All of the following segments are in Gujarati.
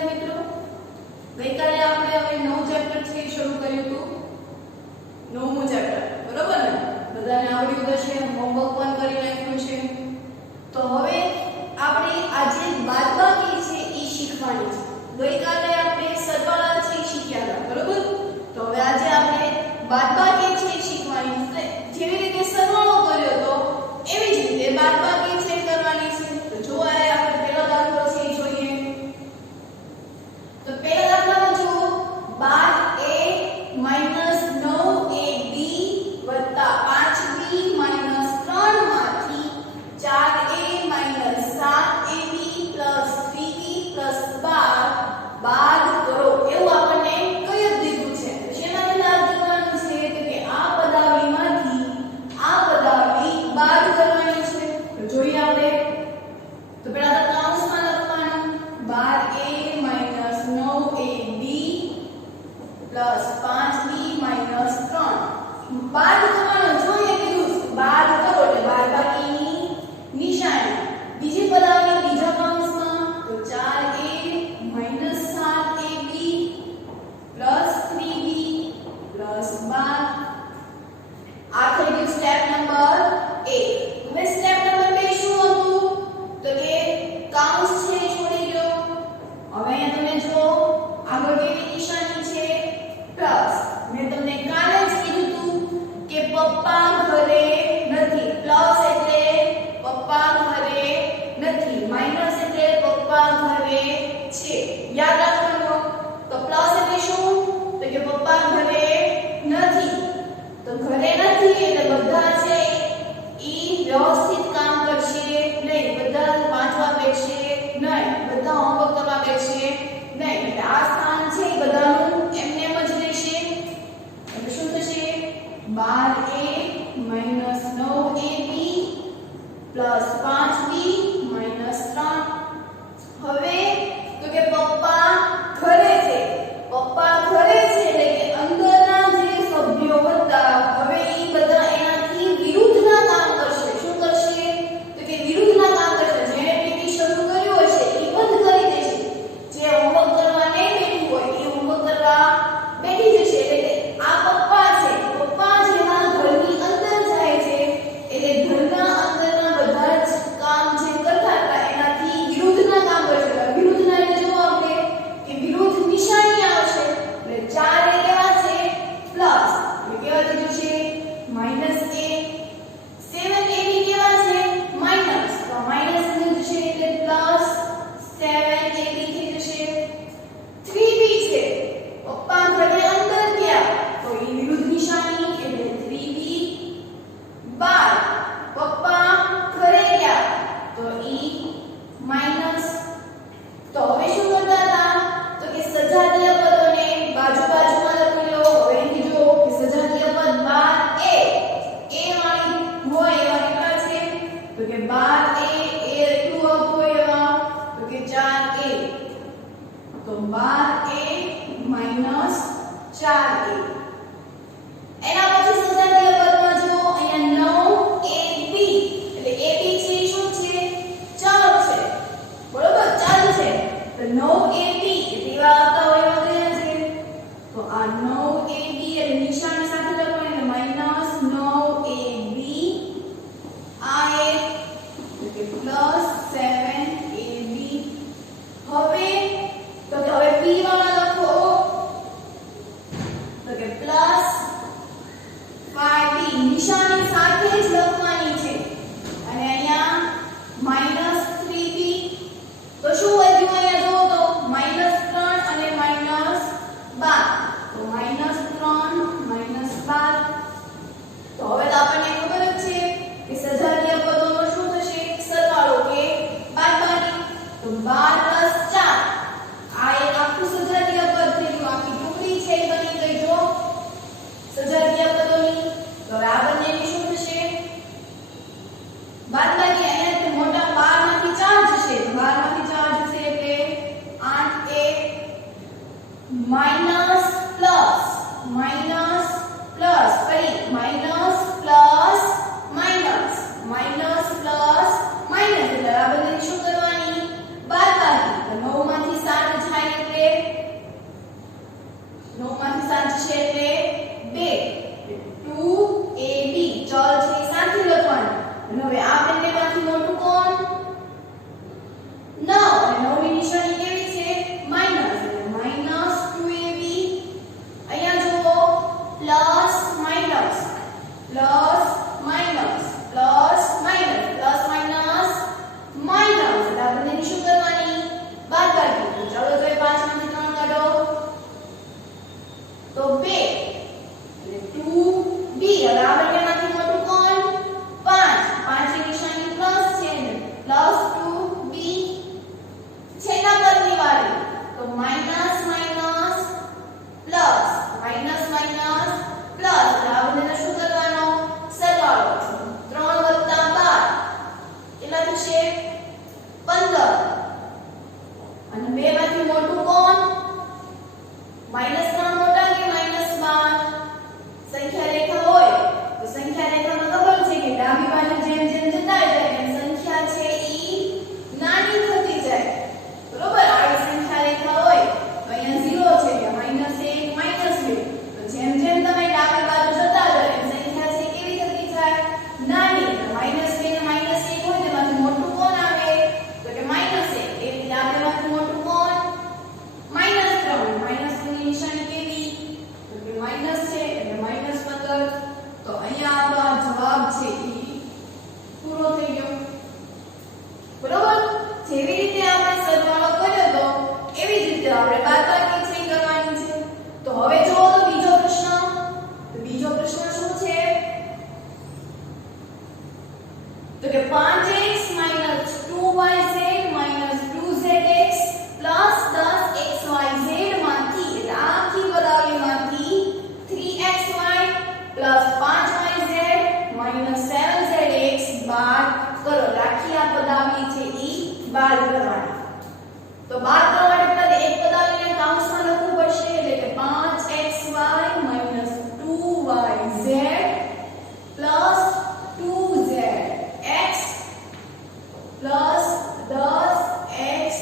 વિદ્યાર્થી મિત્રો, ગઈકાલે આપણે હવે નવું ચેપ્ટર છે શરૂ કર્યું હતું, નવમું ચેપ્ટર, બરોબર ને? બધાને આવડ્યું હશે, હોમવર્ક પણ કરી નાખ્યું છે. તો હવે આપણે આજે બાદબાકી છે એ શીખવાની છે. ગઈકાલે આપણે સરવાળા છે એ શીખ્યા હતા, બરોબર? તો હવે આજે આપણે બાદબાકી છે એ શીખવાની છે. જેવી રીતે સરવાળો કર્યો તો એવી જ રીતે બાદબાકી છે કરવાની છે. તો જો આ આપણે પહેલો દાખલો છે એ જોઈએ. તો પહેલા દાખલામાં જો 12a 9ab 5b 3 માંથી 4a 7ab 3b 12 બાદ કરો એવું આપણને કહી દીધું છે. શેનાથી બાદ કરવાનું છે? તો કે આ પદાવલીમાંથી આ પદાવલી બાદ કરવાની છે. તો જોઈએ આપણે. તો પહેલા તો કૌંસમાં લખવાનું 12a 9ab 5b 3 બાદ કરવાનો. જોઈએ કીધું બાદ કરો એટલે બાદબાકીની નિશાની. બીજી પદાવલી બીજા કૌંસમાં તો 4a 7ab 3b 12 આ થઈ ગયું સ્ટેપ નંબર 1. હવે સ્ટેપ નંબર 2 શું હતું? તો કે કૌંસ છે છોડી દો. હવે અહીંયા તમે જો આગળ કેવી નિશાની છે? પ્લસ. મેં તમને કાલે જ કીધું હતું કે પપ્પા ઘરે નથી. પ્લસ એટલે પપ્પા ઘરે નથી, માઈનસ એટલે પપ્પા ઘરે છે. યાદ રાખવાનું. તો પ્લસ એટલે શું? તો કે પપ્પા ઘરે નથી. તો ઘરે નથી એટલે બધા છે ઈ વ્યવસ્થિત કામ કરશે નહીં, બધા વાંચવા બેસશે નહીં, બધા હોમવર્ક કરવા બેસશે નહીં. એટલે આ સ્થાન છે બધાનું એમને એમ જ રહેશે. એટલે શું થશે? 12a 9ab 5b 3. હવે તો કે પપ્પા ઘરે છે. પપ્પા ઘરે છે એટલે કે અંદરના જે સભ્યો હતા હવે ઈ બધા એનાથી વિરુદ્ધના કામ કરશે. શું કરશે? તો કે વિરુદ્ધના કામ કરશે. જેણે પીટી શરૂ કર્યું હશે ઈ બંધ કરી દેશે. જે હોમવર્ક કરવા નહીં બેઠું હોય એ હોમવર્ક કરવા બેઠી જશે. એટલે કે આ પપ્પા છે. પપ્પા જેના ઘરની અંદર જાય છે એટલે ઘરના અંદરના બધા જ કામ જે કરતા હતા એનાથી વિરુદ્ધના કામ કરશે. વિરુદ્ધના એટલે જો આપણે કે વિરુદ્ધ નિશાની આવશે. એટલે 4 એ કેવા છે? પ્લસ. એટલે કેવા થઈ જશે? -a. 7ab કેવા છે? માઈનસ. તો માઈનસ થઈ જશે એટલે પ્લસ 7ab થઈ જશે. 3b છે. પપ્પા ઘરે અંદર ગયા તો એ વિરુદ્ધ નિશાની એટલે 3b. 12 પપ્પા ઘરે ગયા તો ઈ માઈનસ. તો હવે શું કરતા હતા? તો કે સજાતીય પદોને બાજુ બાજુમાં લખી લો. હવે અહીં જો કે સજાતીય પદ 12a વાળી હોય એવા કેટલા છે? તો કે 12a એટલું આવતું હોય એવા તો કે 4a. તો 12a - 4a. એના પછી સજાતીય પદમાં જો અહીંયા 9ab એટલે ab છે શું છે? ચાર છે, બરોબર? ચાર છે. તો 9ab એટલે એવા આવતા હોય એવા કયા છે? તો આ 9ab એટલે નિશાની સાથે લખવાનું એટલે -9ab. આ એક એટલે +7ab. હવે તો કે હવે p વાળા લખો તો કે +5b નિશાની સાથે જ લખવાની છે. અને અહીંયા -3b. તો શું વધ્યું? અહીંયા જુઓ તો -3 અને -12. તો -3 -12. તો હવે તો આપણને ખબર જ છે કે સજાતીય પદોનો શું થશે? સરવાળો કે બાદબાકી. તો 12 + 4 આ એક આખું સજાતીય પદ થઈ ગયું. આખી ટુકડી છે એ બની ગઈ જો સજાતીય પદોની. તો હવે આ બંનેની શું થશે? બાદબાકી. અહીંયા મોટા 12 માંથી 4 જશે. 12 માંથી 4 જશે એટલે 8a માઈનસ પ્લસ ફરી માઈનસ પ્લસ માઈનસ એટલે આ બંનેની શું કરવાની? બાદબાકી. તો 9 માંથી 7 જાય નિશાની કેવી છે માઈનસ એટલે માઈનસ 2ab અહીંયા જુઓ plus minus plus minus plus minus plus minus minus એટલે આપણે એની શું કરવાની બાદબાકી ચાલો તો એ 5 માંથી 3 કાઢો તો 2 એટલે 2b હવે આ બંનેમાંથી મોટું કોણ 5 5 ની નિશાની પ્લસ છે ને પ્લસ 2b છેલ્લા પદની વાળી તો minus minus plus minus minus plus એટલે આ બંનેને શું કરવાનો સરવાળો 3 12 કેટલા થશે 15 અને બે માંથી મોટું કોણ -3 મોટા કે -12 સંખ્યા રેખા હોય તો સંખ્યા રેખામાં ખબર છે કે ડાબી બાજુ જેમ જેમ જતા જાય એમ સંખ્યા છે ઈ નાની થતી જાય બરોબર આડી સંખ્યા રેખા હોય તો અહીંયા 0 છે કે -1 -2 તો જેમ જેમ તમે ડાબી બાજુ જતા જાવ એમ સંખ્યા છે કેવી થતી જાય નાની -2 ને -1 હોય તેમાંથી મોટું કોણ આવે તો કે -1 એ રીતે આગળમાંથી મોટું કોણ -3 -3 ની નિશાની કેવી તો કે માઈનસ છે એટલે -15 તો અહીંયા આપણો જવાબ છે ઈ પૂરો થઈ ગયો બરોબર જેવી રીતે આપણે સરવાળો કર્યો તો એવી જ રીતે આપણે બાદબાકી છે કરવાની છે તો હવે જુઓ તો બીજો પ્રશ્ન શું છે તો કે 5x 2yz 2zx 10xyz માંથી એટલે આખી પદાવલીમાંથી 3xy 5yz 7zx બાદ કરો રાખી આ પદાવલી છે ઈ બાદ કરવાની તો બાદ કરવા માટે પહેલા એક પદાવલીને કૌંસમાં લખવું પડશે એટલે કે 5xy 2yz 2zx 10xyz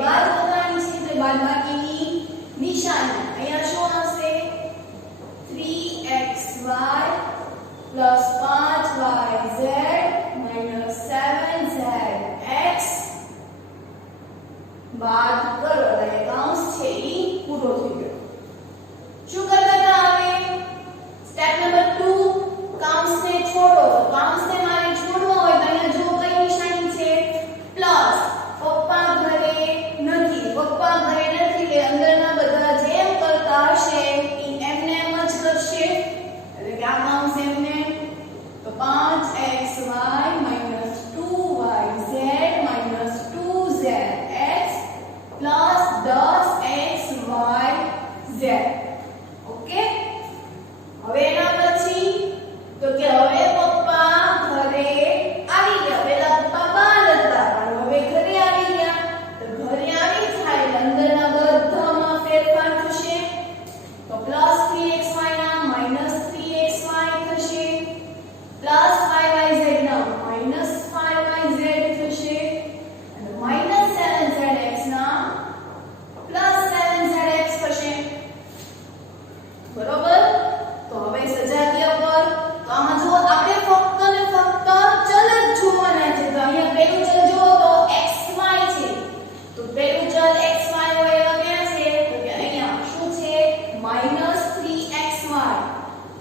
બાદ કરવાની છે તો બાદબાકીની નિશાની અહીંયા શું આવશે 3xy 5yz 7zx બાદ કરો એટલે કૌંસ છે ઈ પૂરો થઈ ગયો શું કરતા હતા હવે સ્ટેપ નંબર 2 કૌંસને છોડો તો કૌંસને મારે છોડવો હોય તો અહીંયા જો કઈ નિશાની છે પ્લસ પપ્પા ઘરે નથી એટલે અંદરના બધા જેમ કરતા હશે ઈ એમને એમ જ કરશે એટલે કે આ કૌંસ એમને તો 5xy 2yz 2zx 10xyz okay હવે એના પછી તો કે હવે પપ્પા ઘરે આવી ગયા પહેલા પપ્પા બહાર હતા પણ હવે ઘરે આવી ગયા તો ઘરે આવી થાય એટલે અંદરના બધામાં ફેરફાર થશે તો +3xy ના -3xy થશે +5yz ના -5yz થશે અને -7zx ના +7zx થશે બરોબર તો હવે સજાતીય પર તો આમાં જો આપણે ફક્ત ને ફક્ત ચલ જ જોવાના છે તો અહીંયા પહેલું ચલ જુઓ તો xy છે તો પહેલું ચલ xy હોય એવા ક્યાં છે તો કે અહીંયા શું છે -3xy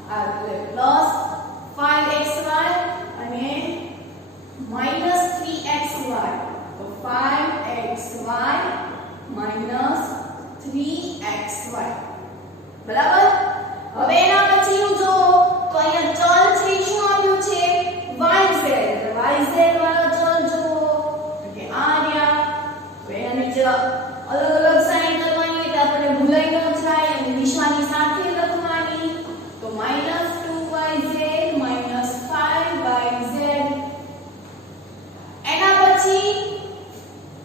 આ એટલે +5xy અને -3xy તો 5xy -3xy બરાબર હવે એના પછી હું જો તો અહીંયા ચલ છે શું આવ્યું છે yz એટલે yz વાળો ચલ જો કે આ રહ્યા તો એના નીચે અલગ અલગ સાઈન કરવાની એટલે આપણે ભૂલાઈ ન જાય અને નિશાની સાથે લખવાની તો -2yz 5yz એના પછી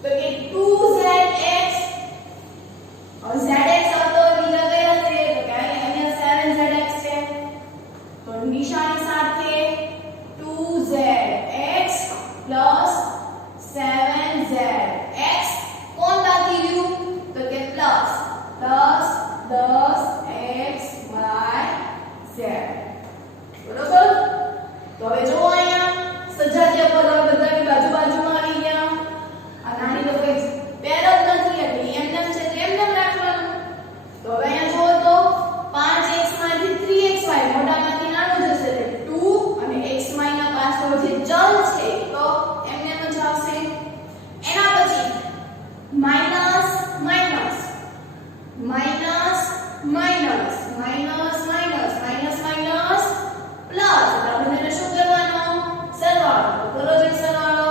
તો કે 2zx zx આવતો બીજા કયા છે તો કે અહીંયા 7zx છે તો નિશાની minus minus minus minus minus minus minus minus plus આપણે બંનેને શું કરવાનો સરવાળો તો કરો જે સરવાળો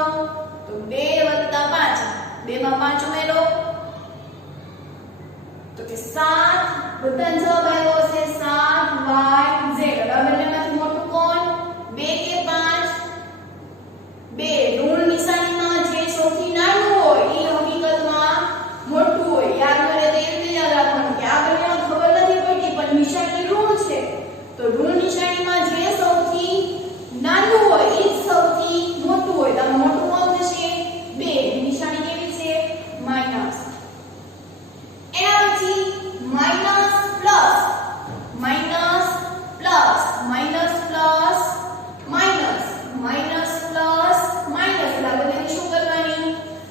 તો 2 + 5 2 માં 5 ઉમેરો તો કે 7 બધાનો જવાબ આવ્યો છે 7 y z હવે બંનેમાંથી મોટું કોણ 2 કે 5 2 ઋણ નિશાનીમાં જે સૌથી નાનું હોય એ હકીકતમાં મોટું હોય યાદ કરે તો એ રીતે યાદ રાખવાનું કે આ બંનેમાં ખબર નથી પડતી પણ નિશાની ઋણ છે તો ઋણ નિશાનીમાં જે સૌથી નાનું હોય એ જ સૌથી મોટું હોય તો મોટું કોણ થશે 2 નિશાની કેવી છે માઈનસ એના પછી minus plus minus plus minus plus minus minus plus minus એટલે આ બધાની શું કરવાની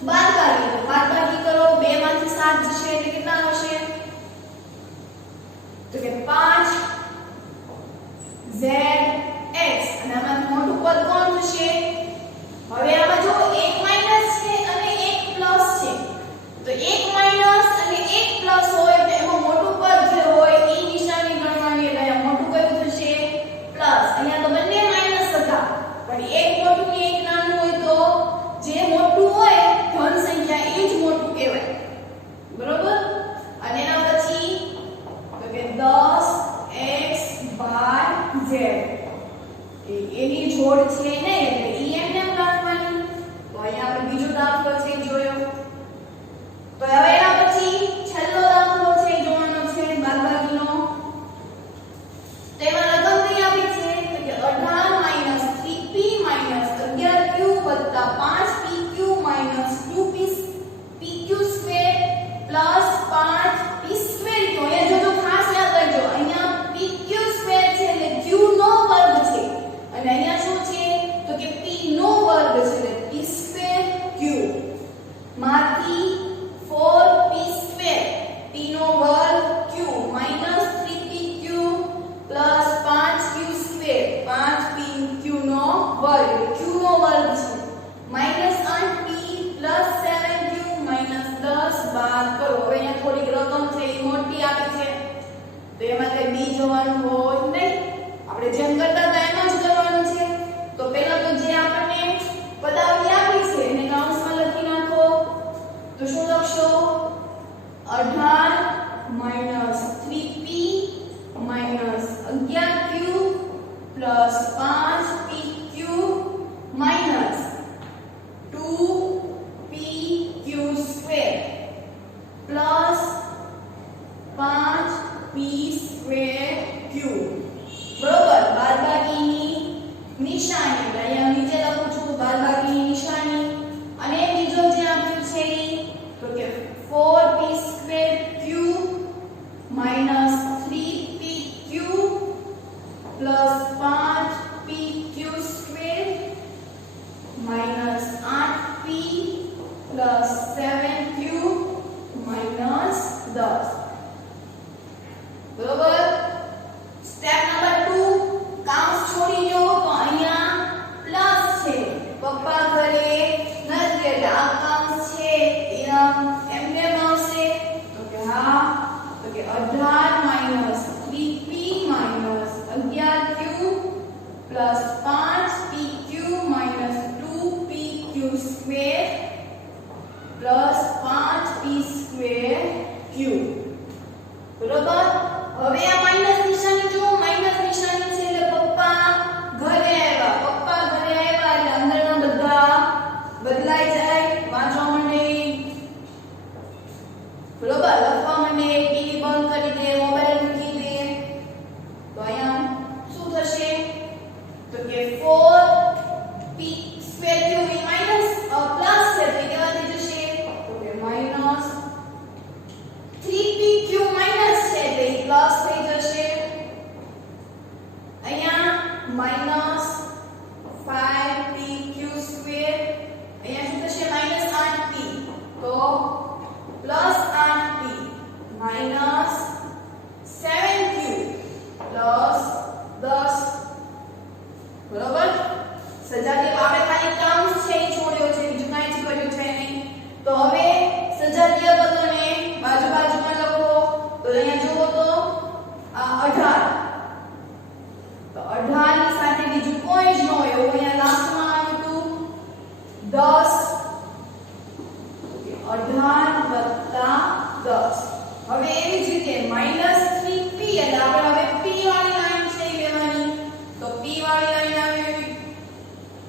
બાદબાકી કરો 2 માંથી 7 જશે એટલે કેટલા આવશે તો કે 5 zx અને આમાં મોટું પદ કોણ થશે હવે આમાં જો એક માઈનસ છે અને એક પ્લસ છે તો એક માઈનસ અને એક પ્લસ હોય તો એમાં મોટું પદ જે હોય એ નિશાની ગણવાની એટલે અહીંયા મોટું કયું થશે પ્લસ અહીંયા તો બંને માઈનસ હતા પણ એક મોટું ને એક નાનું હોય તો જે મોટું હોય ધન સંખ્યા એ જ મોટું કહેવાય બરોબર અને એના પછી તો કે 10x z એની જોડ છે નહીં એટલે ઈ એમને રાખવાની તો અહીંયા આપણે બીજો દાખલો છે જોયો તો હવે એના પછી છેલ્લો દાખલો છે જોવાનો છે બાદબાકીનો તેમાં રકમ કઈ આપી છે તો કે 18 - 3p - 11q + 5pq - 2pq² + 5p² તો અહીંયા જો ખાસ યાદ રાખજો અહીંયા pq² છે એટલે q નો વર્ગ છે અને અહીંયા શું છે તો કે p નો વર્ગ છે એટલે p²q માંથી 4p² p નો વર્ગ q - 3pq + 5q² 5pq નો વર્ગ q નો વર્ગ છે -8p + 7q - 10 બાદ કરો હવે અહીંયા થોડીક રકમ છે એ મોટી આપી છે તો એમાં કઈ બી જોવાનું હોય નહીં આપણે જેમ કરતા હતા એમ જ કરવાનું છે તો પહેલા તો જે આપણને પદાવલી આપી છે એને કૌંસમાં લખી નાખો તો શું લખશો 18 - 3p - 11q + 5pq - 2pq² + 5p²q બરોબર બાદબાકીની નિશાની એટલે અહીંયા નીચે લખું છું બાદબાકીની નિશાની અને બીજો જે આપ્યું છે તો કે 4p²q - 3pq + 5pq² -8p + 7q - 10 બરોબર સ્ટેપ નંબર 2 કાઉન્સ છોડી દો તો અહીંયા પ્લસ છે પપ્પા ઘરે નથી એટલે આ કાઉન્સ છે એના એમને આવશે તો કે હા તો કે 18 - 3p - 11q + 5pq - 2pq² + 5p²q બરોબર હવે આ માઈનસ નિશાની જો માઈનસ નિશાની છે એટલે પપ્પા ઘરે આવ્યા એટલે અંદરના બધા બદલાઈ જાય વાંચવા માંડે બરોબર લખવા માંડે ટીવી બંધ કરી દે મોબાઈલ મૂકી દે તો અહીંયા શું થશે તો કે 4p² માઈનસ પ્લસ છે તો કેવા થઈ જશે તો કે માઈનસ 3pq માઈનસ છે તો એ પ્લસ થઈ જશે અહીંયા માઈનસ 5pq² અહીંયા શું થશે -8p તો +8p 10. હવે એવી જ રીતે -3p એટલે આપણે હવે p વાળી લાઈન છે એ લેવાની. તો p વાળી લાઈન આવે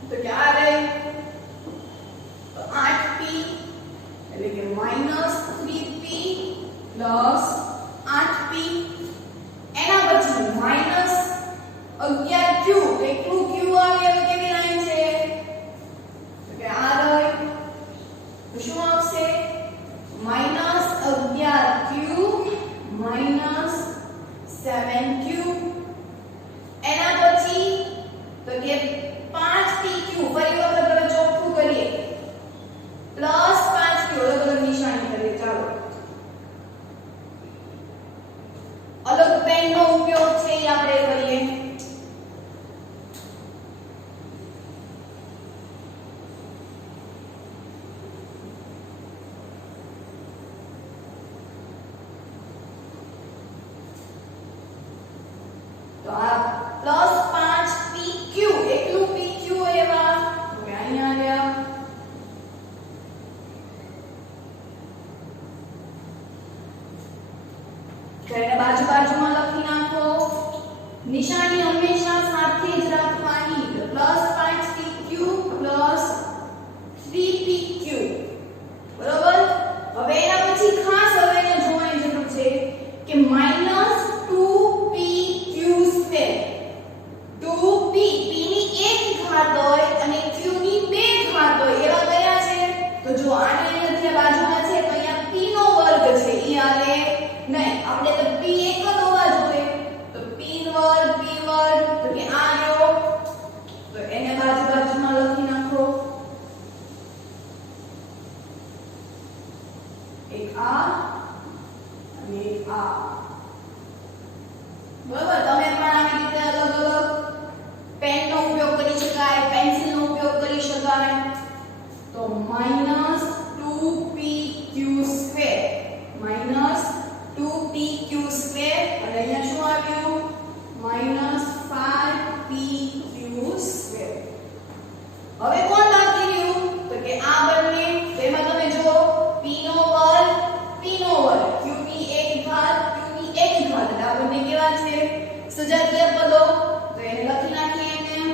તો કે આ રહે તો 8p એટલે કે -3p પ્લસ 8p. એના પછી -11q કેટલું q આવે એટલે કેવી લાઈન છે તો કે આ રહે તો શું આવશે -11q -7q. એના પછી તો કે 5pq ફરી વખત હવે ચોખ્ખું કરીએ પ્લસ 5q અલગ અલગ નિશાની કરીએ. ચાલો અલગ પેનનો ઉપયોગ છે એ આપણે કરીએ. તો આ પ્લસ 5pq એટલું pq એવા તો કે અહીંયા આવ્યા. તેને બાજુ બાજુમાં લખી નાખો. નિશાની હંમેશા સાથે જ રાખવાની. પ્લસ 5pq પ્લસ 3pq બરોબર. હવે એના પછી ખાસ હવે એને જોવાની જરૂર છે કે -2pq સ્ક્વેર 2p p ની એક ઘાત હોય અને q ની બે ઘાત હોય એવા કયા છે તો જો આની અહીંયા બાજુમાં છે તો અહીંયા p નો વર્ગ છે ઈ આવે નહીં. આપણે તો p એક જ હોવા જોઈએ તો p વર્ગ તો કે આ આવ્યો તો એને બાજુ બાજુમાં લખી નાખો. એક આ અને એક આ બરાબર. તમે પણ આવી રીતે અલગ અલગ પેનનો ઉપયોગ કરી શકાય, પેન્સિલનો ઉપયોગ કરી શકાય. તો -2pq સ્ક્વેર -2pq સ્ક્વેર અને અહીંયા શું આવ્યું -5pq સ્ક્વેર. હવે કોણ બાકી રહ્યું તો કે આ બંને. તેમાં તમે જો p નો વર્ગ q ની એક ઘાત q ની એક ઘાત એટલે આ બંને કેવા છે સજાતીય પદો. તો એને લખી નાખીએ એમ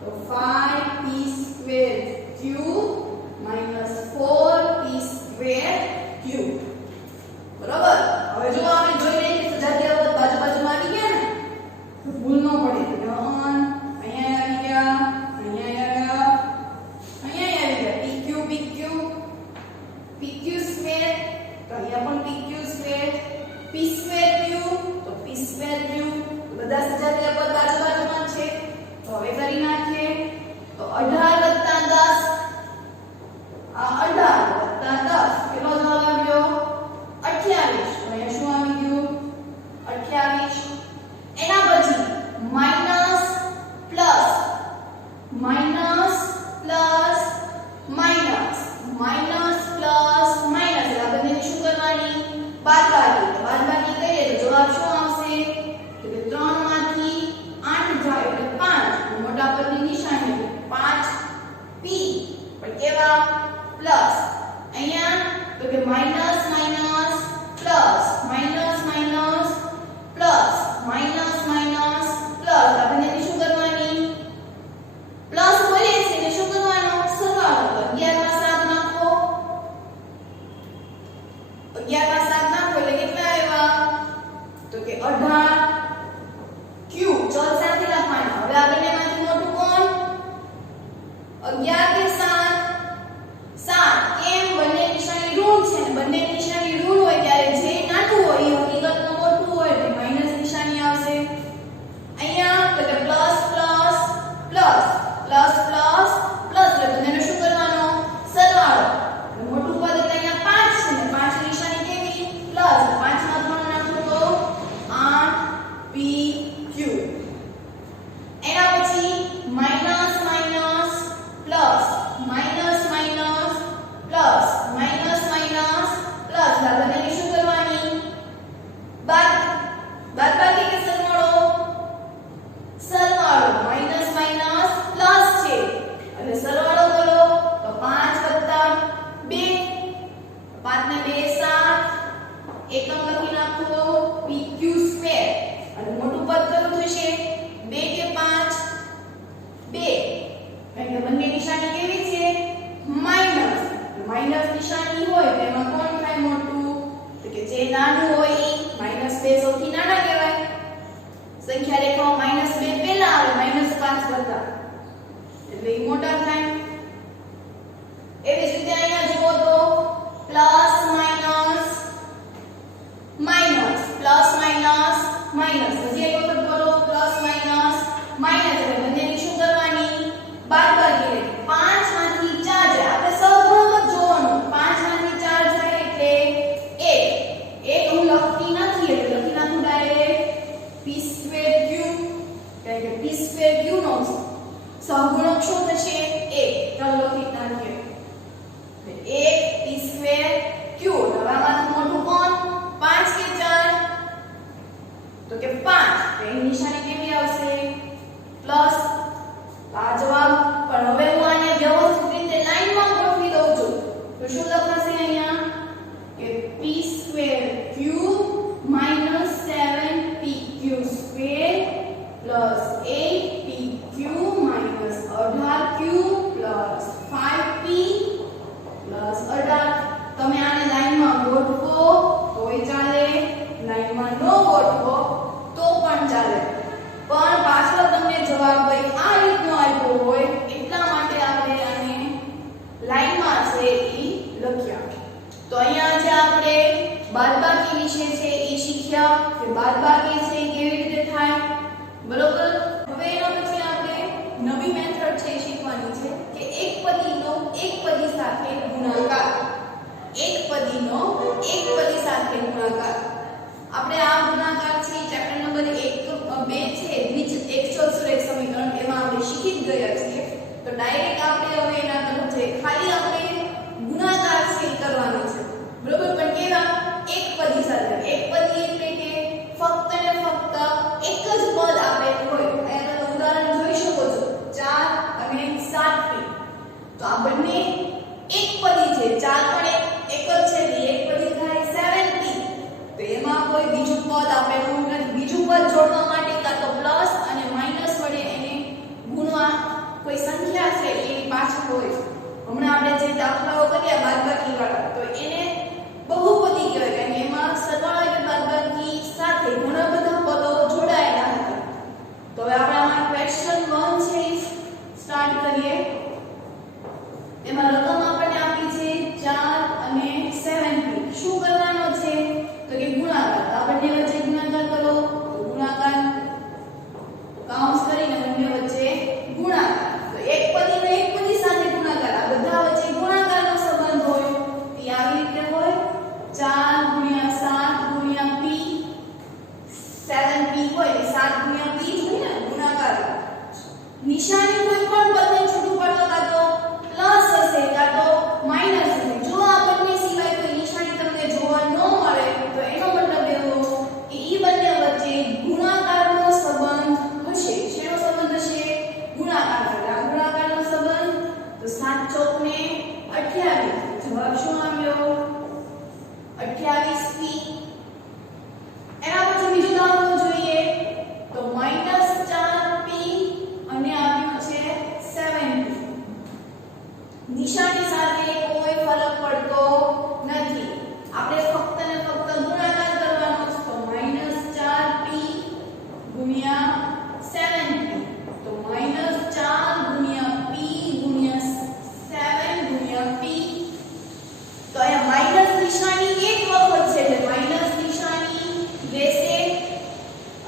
તો 5p square q -4p square q બરોબર. હવે જો આપણે જોઈ લઈએ કે સજાતીય પદ બાજુ બાજુમાં આવી ગયા ને તો ભૂલ ન પડે. તો અહીંયા આવી ગયા, અહીંયા આવી ગયા, pq સ્ક્વેર તો અહીંયા પણ pq square, p square q તો p સ્ક્વેર q બધા સજાતીય પદ બાજુ બાજુમાં છે. તો હવે કરી નાખીએ તો 18 + 10 આ 18 + 10 કેટલો જવાબ આવ્યો 28. તો અહીંયા શું આવી ગયું 28. એના પછી minus plus minus plus minus minus plus minus એટલે આ બંનેની શું કરવાની બાદબાકી કરીએ તો જવાબ શું આવશે તો કે 3 માંથી 8 જાય એટલે 5. મોટા પદની નિશાની 5p પણ કેવા પ્લસ. અહીંયા તો કે minus minus plus minus minus plus minus minus plus આ બંનેની શું કરવાની પ્લસ બોલે છે એટલે શું કરવાનો સરવાળો. 11 માં 7 નાખો 11 માં 7 નાખો એટલે કેટલા આવ્યા તો કે 18 q ચલ સાથે લખવાના. હવે આ બંનેમાંથી મોટું કોણ 11 કે 7 કેમ બંને નિશાની ઋણ છે ને બંને નિશાની ઋણ હોય ત્યારે જે નાનું હોય એ હકીકતમાં મોટું હોય એટલે માઈનસ નિશાની આવશે. અહીંયા તો કે plus plus plus plus plus plus એટલે બંનેનો શું કરવાનો સરવાળો. એટલે મોટું પદ એટલે અહીંયા 5 છે ને 5 ની નિશાની કેવી પ્લસ 5 માં 3 નાખો તો 8pq. એના પછી minus minus plus minus minus plus minus minus plus આ બંનેની શું કરવાની બાદબાકી કે સરવાળો માઈનસ માઈનસ પ્લસ છે એટલે સરવાળો કરો તો 5 + 2 5 ને 2 7 એકમ લખી નાખો pq સ્ક્વેર અને મોટું પદ કયું થશે 2 કે 5 2 કારણ કે બંને નિશાની કેવી છે માઈનસ માઈનસ નિશાની હોય તો એમાં કોણ થાય મોટું તો કે જે નાનું હોય ઈ -2 સૌથી નાના કહેવાય સંખ્યા રેખામાં -2 પહેલા આવે -5 કરતા એટલે ઈ મોટા થાય એવી જ રીતે અહીંયા જુઓ તો plus minus minus plus minus minus હજી એક વખત બોલો પ્લસ માઈનસ માઈનસ એટલે બંનેની શું કરવાની બાદબાકી 5 માંથી 4 જાય આપણે સહગુણક જોવાનું 5 માંથી 4 જાય એટલે 1 હું લખતી નથી એટલે લખી નાખું ડાયરેક્ટ p2q એટલે કે p2q નો સહગુણક શું થશે 1 ચાલો લખી નાખીએ 1 p2q નવામાંથી મોટું કોણ 5 કે 4 તો કે 5 તો એની નિશાની કેવી આવશે પ્લસ આ જવાબ પણ હવે હું આને વ્યવસ્થિત રીતે લાઈનમાં ગોઠવી દઉં છું તો શું લખાશે અહીંયા કે p2q -7pq square 8pq 18q 5p 18 તમે આને લાઈનમાં ગોઠવો તોય ચાલે લાઈનમાં ન ગોઠવો તો પણ ચાલે પણ પાછળ તમને જવાબ ભાઈ આ રીતનો આવ્યો હોય એટલા માટે આપણે આને લાઈનમાં છે ઈ લખ્યા તો અહીંયા જે આપણે બાદબાકી વિશે છે ઈ શીખ્યા કે બાદબાકી છે ઈ કેવી રીતે થાય બરોબર હવે એના પછી આપણે નવી મેથડ છે શીખવાની છે કે એક પદીનો એક પદી સાથે ગુણાકાર એક પદીનો એક પદી સાથે ગુણાકાર આપણે આ ગુણાકાર છે ચેપ્ટર નંબર 1 2 છે દ્વિજ એકચોત્સરેખ સમીકરણ એમાં આપણે શીખી જ ગયા છીએ તો ડાયરેક્ટ આપણે હવે એના તરફ જઈએ ખાલી આપણે ગુણાકાર છે કરવાનો છે બરોબર પણ કેવા એક પદી સાથે એક પદી એટલે કે ફક્ત ને ફક્ત એક જ પદ આપેલ હોય અહીંયા તમે ઉદાહરણ જોઈ શકો છો 4 અને 7p તો આ બંને એક પદી છે 4 પણ એક જ છે એટલે એક પદી થાય 7p તો એમાં કોઈ બીજું પદ આપેલું નથી બીજું પદ જોડવા માટે કાં તો પ્લસ અને માઈનસ વડે એને ગુણવા કોઈ સંખ્યા છે એની પાછળ હોય હમણાં આપણે જે દાખલાઓ કર્યા બાદબાકી વાળા તો એને બહુપદી કહેવાય કારણ કે એમાં સરવાળા અને બાદબાકી સાથે ઘણા બધા પદો જોડાયેલા હતા તો હવે આપણે આમાં ક્વેશ્ચન 1 છે સ્ટાર્ટ કરીએ એમાં રકમ આપણને આપી છે 4 અને 7p શું કરવાનો છે તો કે ગુણાકાર આ બંને વચ્ચે ગુણાકાર કરો તો ગુણાકાર કાઉન્સ કરીને બંને વચ્ચે ગુણાકાર તો એક પદીનો એક પદી સાથે ગુણાકાર આ બધા વચ્ચે ગુણાકારનો સંબંધ હોય એ આવી રીતે હોય 4 * 7 * p 7p હોય 7 * p જોઈએ ને ગુણાકાર નિશાની કોઈ પણ પદને છૂટું પડતો કાં તો પ્લસ હશે કાં તો માઈનસ હશે જો આ બંને સિવાય કોઈ નિશાની તમને જોવા ન મળે તો એનો મતલબ એવો કે ઈ બંને વચ્ચે ગુણાકારનો સંબંધ હશે શેનો સંબંધ હશે ગુણાકારનો આ ગુણાકારનો સંબંધ તો 7 ચોક ને 28 જવાબ શું આવ્યો 28p એના પછી બીજું દાખલો જોઈએ તો -4p અને આવ્યું છે 7p નિશાની સાથે કોઈ ફરક પડતો નથી આપણે ફક્ત ને ફક્ત ગુણાકાર કરવાનો છે તો -4p ગુણ્યા 7p તો -4 ગુણ્યા p ગુણ્યા 7 ગુણ્યા p તો અહીંયા માઈનસ નિશાની એક વખત છે એટલે માઈનસ નિશાની લેશે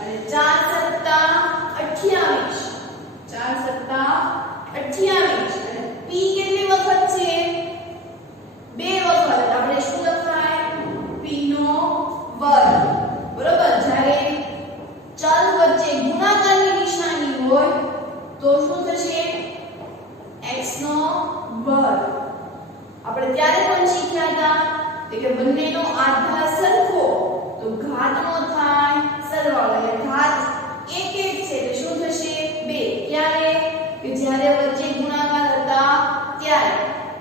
અને 4 સત્તા 28 4 સત્તા 28 અને p કેટલી વખત છે બે વખત આપણે શું લખાય p નો વર્ગ બરોબર જ્યારે ચલ વચ્ચે ગુણાકારની નિશાની હોય તો શું થશે x નો વર્ગ આપણે ત્યારે પણ શીખ્યા હતા કે બંનેનો આધાર સરખો તો ઘાતનો થાય સરવાળો એટલે ઘાત એક એક છે એટલે શું થશે 2 ક્યારે કે જ્યારે વચ્ચે ગુણાકાર હતા ત્યારે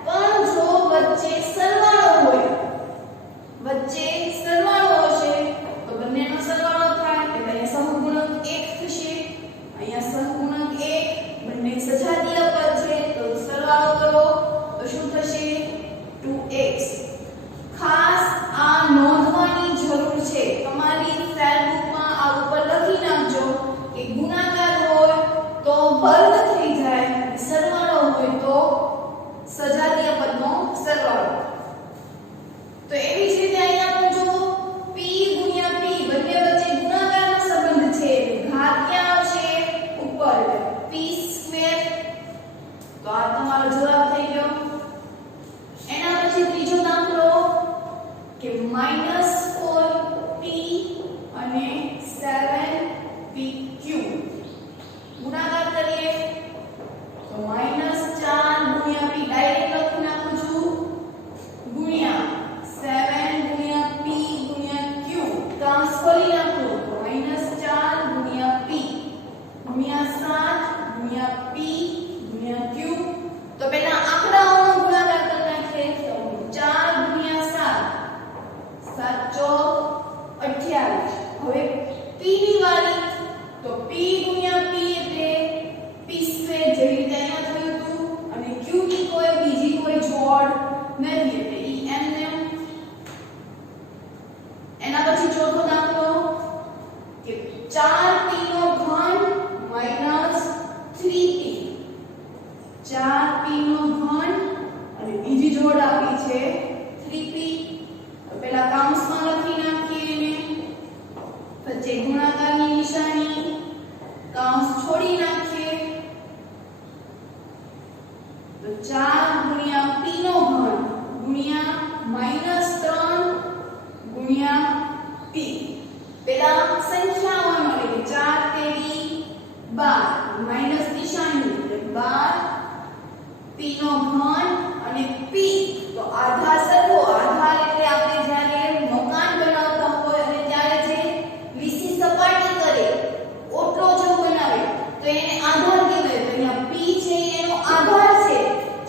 પણ જો વચ્ચે સરવાળો હોય તો એવી જ રીતે અહીંયા પણ જુઓ p ગુણ્યા p બંને વચ્ચે ગુણાકારનો સંબંધ છે ઘાત ક્યાં આવશે ઉપર p². તો આ તમારો જવાબ થઈ ગયો. એના પછી ત્રીજો દાખલો કે -4p અને 7pq ગુણાકાર કરીએ તો -4 ગુણ્યા p ડાયરેક્ટ લખી નાખું છું ગુણ્યા 7 ગુણ્યા p ગુણ્યા q કાઉન્સ કરી નાખો તો -4 ગુણ્યા p ગુણ્યા 7 ગુણ્યા p ગુણ્યા q. તો પહેલા આંકડાઓનો ગુણાકાર કરી નાખીએ તો 4 ગુણ્યા 7 7 ચોક 28. હવે p ની વાળી તો p ગુણ્યા p એટલે p² જેવી રીતે અહીંયા થયું હતું અને q ની કોઈ બીજી કોઈ જોડ નથી એટલે ઈ એમને. એના પછી ચોથો દાખલો કે 4p નો ઘન -3p 4p નો ઘન અને બીજી જોડ આપી છે 3p. તો પહેલા કૌંસમાં લખી નાખીએ એને પછી ગુણાકારની નિશાની કૌંસ છોડી નાખીએ તો 4 ગુણ્યા p નો ઘન ગુણ્યા -3 ગુણ્યા p. પહેલા સંખ્યાઓનો એટલે 4 તેરી 12 માઈનસ નિશાની એટલે 12 p નો ઘન અને p. તો આધાર સરખો આધાર એટલે આપણે જ્યારે મકાન બનાવતા હોય અને ત્યારે જે લીસી સપાટી કરે ઓટલો જો બનાવે તો એને આધાર કહેવાય. તો અહીંયા p છે એનો આધાર છે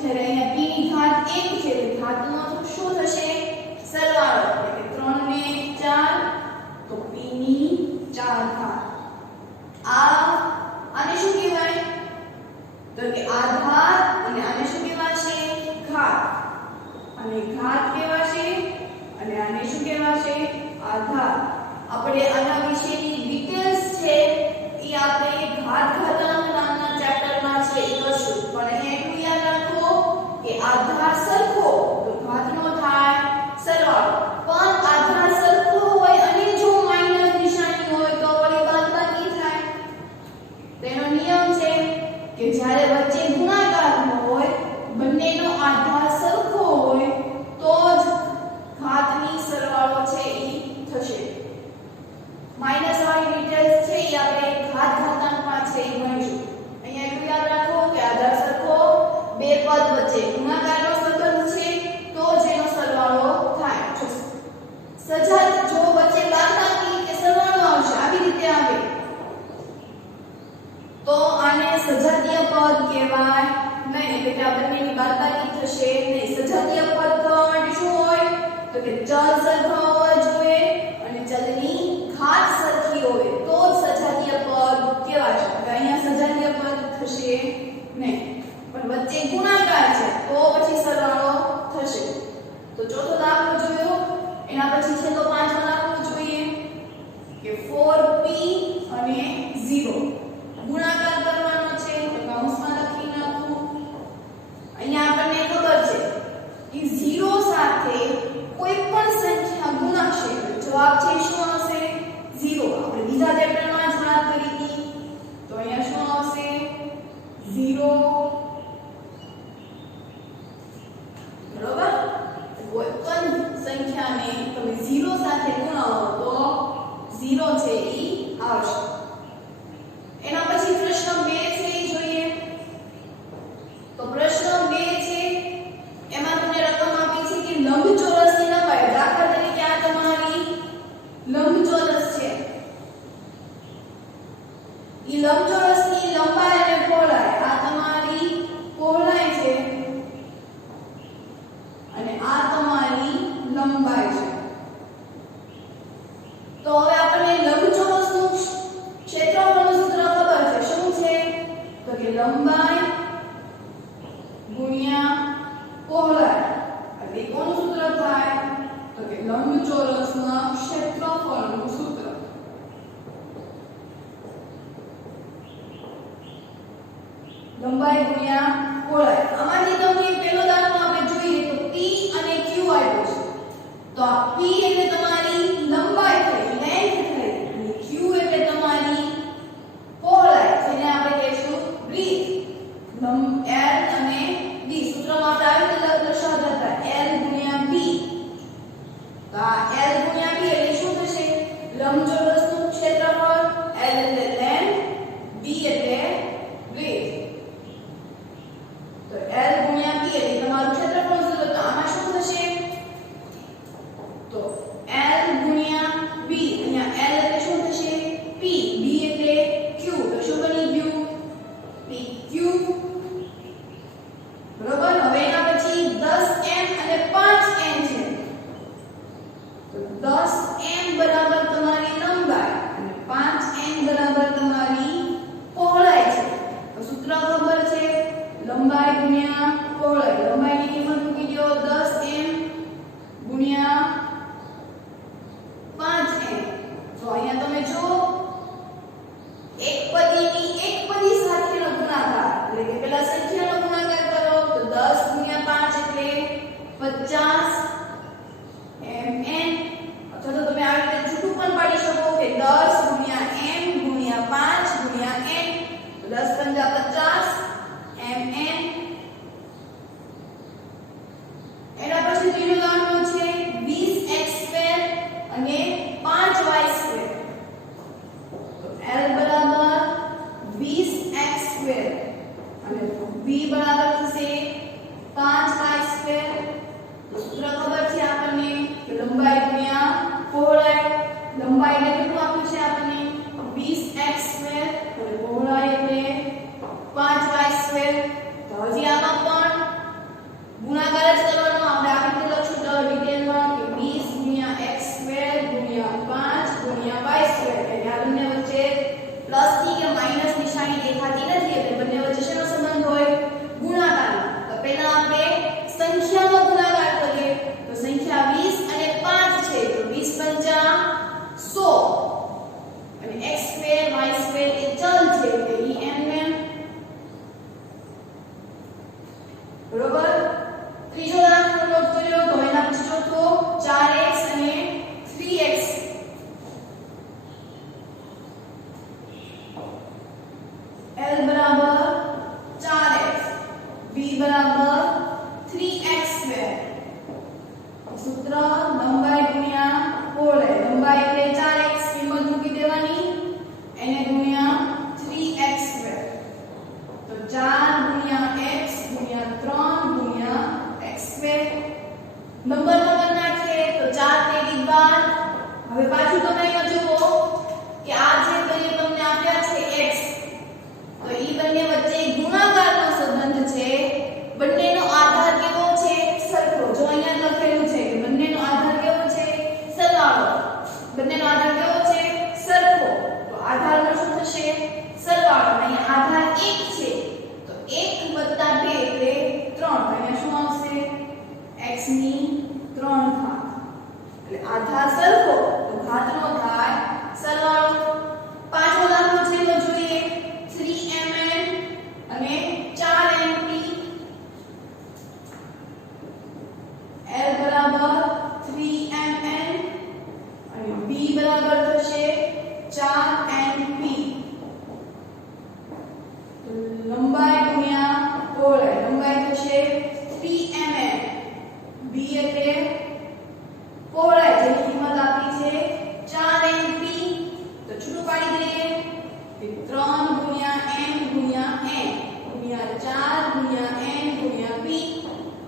જ્યારે અહીંયા p ની ઘાત 1 છે એટલે ઘાતનો શું થશે સરવાળો એટલે કે 3 ને 4 તો p ની 4 ઘાત. આને શું કહેવાય તો કે આધાર અને આને શું કહેવાશે ઘાત. અને ઘાત કહેવાશે અને આને શું કહેવાશે આધાર. આપણે આના વિશેની ડિટેલ્સ છે એ આપણે ઘાત ઘાતાંક નામના ચેપ્ટરમાં છે એ કરશું. પણ અહીંયા એટલું યાદ રાખો કે આધાર સરખો તો ઘાતનો થાય સરવાળો. પણ આધાર સરખો હોય અને જો માઈનસ નિશાની હોય તો વળી બાદબાકી થાય. તેનો નિયમ છે કે જ્યારે વચ્ચે ગુણાકાર હોય બંનેનો આધાર સરખો હોય તો જ ઘાતની સરવાળો છે એ થશે. માઈનસ વાળી ડિટેલ્સ છે એ આપણે ઘાત ઘાતાંકમાં છે એ ભણીશું. અહીંયા એટલું યાદ રાખો કે આધાર સરખો બે પદ વચ્ચે ગુણાકારનો સંબંધ છે તો જ એનો સરવાળો થાય. સજાત જો વચ્ચે બાદબાકી કે સરવાળો આવશે આવી રીતે આવે તો આને સજાતીય પદ કહેવાય નહીં. એટલે આ બંનેની બાદબાકી થશે નહીં. સજાતીય પદ થવા માટે શું હોય તો કે ચલ સરખા હોવા જોઈએ અને ચલની ઘાત સરખી હોય તો જ સજાતીય પદ કહેવાશે. તો અહીંયા સજાતીય પદ થશે નહીં પણ વચ્ચે ગુણાકાર છે તો પછી સરવાળો થશે. તો ચોથો દાખલો જોયો. એના પછી છે તો પાંચમો દાખલો જોઈએ કે 4p અને 0 ગુણાકાર કરવાનો છે તો કૌંસમાં લખી નાખું. અહીંયા આપણને ખબર છે કે 0 સાથે કોઈ પણ સંખ્યા ગુણાશે જવાબ છે શું આવશે 0. આપણે બીજા ચેપ્ટરમાં જ વાત કરી હતી તો અહીંયા શું આવશે 0. બરોબર. કોઈ પણ સંખ્યાને તમે 0 સાથે ગુણાવો તો 0 છે ઈ આવશે. એના પછી પ્રશ્ન 2 છે એ જોઈએ. તો પ્રશ્ન 2 છે એમાં તમને રકમ આપી છે કે લંબચોરસની લંબાઈ. દાખલા તરીકે આ તમારી લંબચોરસ છે. ઈ લંબચોરસની લંબાઈ અને પહોળાઈ આ તમારી પહોળાઈ છે અને આ તમારી લંબાઈ છે. તો હવે આપણે લંબચોરસનું ક્ષેત્રફળનું સૂત્ર ખબર છે. શું છે તો કે લંબાઈ ગુણ્યા પહોળાઈ એટલે કોનું સૂત્ર થાય તો કે લંબચોરસના ક્ષેત્રફળનું સૂત્ર. લંબાઈ ગુણ્યા પહોળાઈ. આમાંથી તમને પહેલો દાખલો આપણે જોઈએ તો p અને q આપ્યો છે. તો આ p એટલે તમારી લંબાઈ થઈ, લેન્થ થઈ, અને q એટલે તમારી પહોળાઈ, જેને આપણે કહીશું બ્રીથ. l અને b સૂત્રમાં આપણે આવી રીતે દર્શાવતા હતા, l ગુણ્યા b. તો આ l ગુણ્યા b એટલે શું થશે? લંબચોરસનું ક્ષેત્રફળ. l એટલે લેન્થ, b એટલે બ્રીથ. તો l ગુણ્યા b એટલે તમારું ક્ષેત્રફળ શોધો. તો આમાં શું થશે? તો l ગુણ્યા b, અહીંયા l એટલે શું થશે? p, b એટલે q. તો શું બની ગયું? pq. બરોબર. હવે એના પછી 10m અને 5m છે. તો 10m બરાબર તમારી લંબાઈ અને 5m બરાબર તમારી પહોળાઈ છે. તો સૂત્ર ખબર છે, લંબાઈ ગુણ્યા પહોળાઈ. લંબાઈની કિંમત મૂકી દો 10m ગુણ્યા 5m. તો અહીંયા તમે જો એક પદીની એક પદી સાથેનો ગુણાકાર, એટલે કે પેલા સંખ્યાનો ગુણાકાર કરો તો 10 ગુણ્યા 5 એટલે 50 mn. અથવા તો તમે આવી રીતે છૂટું પણ પાડી શકો કે 10 ગુણ્યા m ગુણ્યા 5 ગુણ્યા n. તો 10 પંજા 50 mn. એના પછી ત્રીજો દાખલો છે 20x² અને 5y². તો l બરાબર 20x² અને b બરાબર થશે 5y². તો સૂત્ર ખબર છે આપણને કે લંબાઈ ગુણ્યા પહોળાઈ. લંબાઈ એટલે કેટલું આપ્યું છે આપણને? 20x² અને પહોળાઈ એટલે 5y². તો હજી આમાં પણ ગુણાકાર જ કરવાનો. આપણે આવી રીતે લખશું તો ડિટેલમાં કે 20 ગુણ્યા x² ગુણ્યા 5 ગુણ્યા y². એટલે આ બંને વચ્ચે પ્લસ ની કે માઈનસ નિશાની દેખાતી નથી, એટલે બંને વચ્ચે શેનો સંબંધ હોય? ગુણાકારનો. તો પહેલા આપણે સંખ્યાનો ગુણાકાર કરીએ. તો સંખ્યા 20 અને 5 છે. તો 20 પંચા 100 અને x² y² એ ચલ છે, એટલે એમ. બરોબર. ત્રીજો દાખલો નોટ કર્યો. તો એના પછી ચોથો 4x અને 3x. l બરાબર 4x, b બરાબર 3x². સૂત્ર લંબાઈ ગુણ્યા પહોળાઈ. લંબાઈ એટલે 4x, કિંમત મૂકી દેવાની, એને ગુણ્યા 3x². તો 4 ગુણ્યા x ગુણ્યા 3 ગુણ્યા x². નંબર નાખીએ તો 4 તેરી 12. હવે પાછું તમે અહીંયા જુઓ કે આ જે બંને તમને આપ્યા છે x, તો ઈ બંને વચ્ચે ગુણાકારનો સંબંધ છે. બંનેનો આધાર કેવો છે? સરખો. જો અહીંયા લખેલું છે કે બંનેનો આધાર કેવો છે? સરવાળો. બંનેનો આધાર કેવો છે? સરખો. તો આધારનો શું થશે? સરવાળો. અહીંયા આધાર 1 છે, તો 1 + 2 એટલે 3. અહીંયા શું આવશે? x ની 3 ઘાત. એટલે આધાર સરખો તો ઘાતનો થાય સરવાળો. પાંચમો દાખલો છે તો જોઈએ 3mn અને 4mp. l બરાબર 3mn અને b બરાબર થશે 4mp. લંબાઈ ગુણ્યા પહોળાઈ. લંબાઈ થશે 3mn, b એટલે પહોળાઈ જેની કિંમત આપી છે 4mp. તો છૂટું પાડી દઈએ કે 3 ગુણ્યા m ગુણ્યા n ગુણ્યા 4 ગુણ્યા n ગુણ્યા p.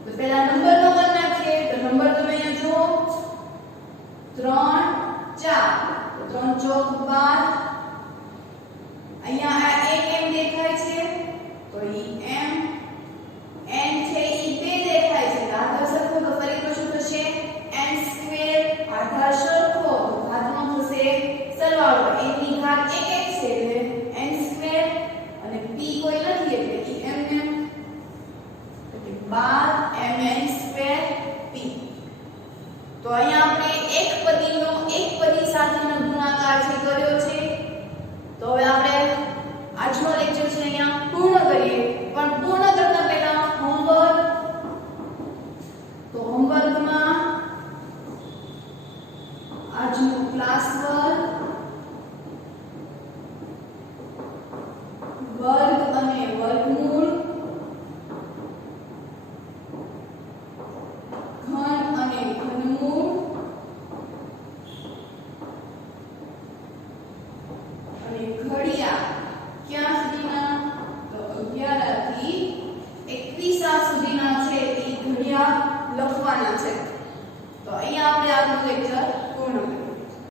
તો પહેલા નંબરનો કરી નાખીએ. તો નંબર તમે અહીંયા જુઓ 3 4. તો 3 ચોક 12. અહીંયા આ 1 m દેખાય છે, તો ઈ m. n છે ઈ 2 દેખાય છે. આધાર સરખો તો ફરી પાછું થશે n². આધાર સરખો તો ઘાતનો થશે સરવાળો. n ની ઘાત 1 1 છે એટલે n² અને p કોઈ નથી એટલે ઈ m. એટલે 12mn²p. તો અહીંયા આપણે એક પદીનો એક પદી સાથેનો ગુણાકાર છે કર્યો છે. ક્યાં સુધીના તો 11 થી 21 સુધીના છે એ ઘડિયા લખવાના છે. તો અહીંયા આપણે આજનું લેક્ચર